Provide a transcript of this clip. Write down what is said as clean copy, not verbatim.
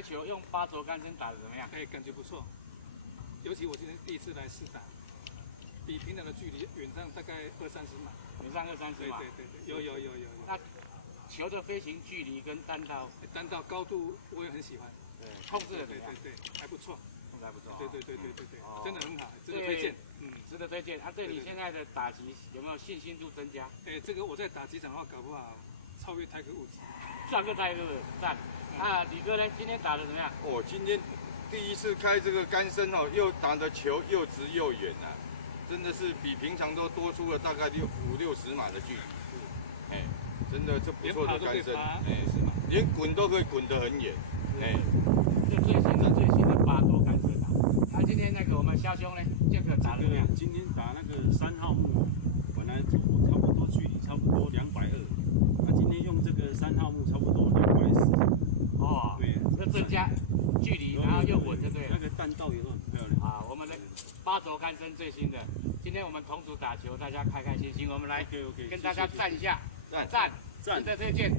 开球用8轴杆针打的怎么样？哎，感觉不错。尤其我今天第一次来试打，比平常的距离远上大概20-30码。远上20-30码。对，有。那球的飞行距离跟弹道高度我也很喜欢。对，控制的怎么样？对，还不错。控制还不错。对，真的很好，值得推荐。值得推荐。啊，对你现在的打击有没有信心度增加？哎，这个我在打击场的话，搞不好超越泰格伍兹。上个泰格赞。啊，李哥呢？今天打的怎么样？我今天第一次开这个杆身哦，又打的球又直又远啊，真的是比平常都多出了大概50-60码的距离。哎，真的这不错的杆身，哎，连滚都可以滚得很远。哎，就最新的8轴杆身啊。那今天那个我们肖兄呢，这个打的怎么样？今天打那个3号木，本来走差不多距离差不多220，那今天用这个3号木差不多240。哦，对，这增加距离，然后又稳，对不对？那个弹道也都很漂亮。啊，我们的8轴杆身最新的，今天我们同组打球，大家开开心心，我们来跟大家赞一下，赞，值得推荐。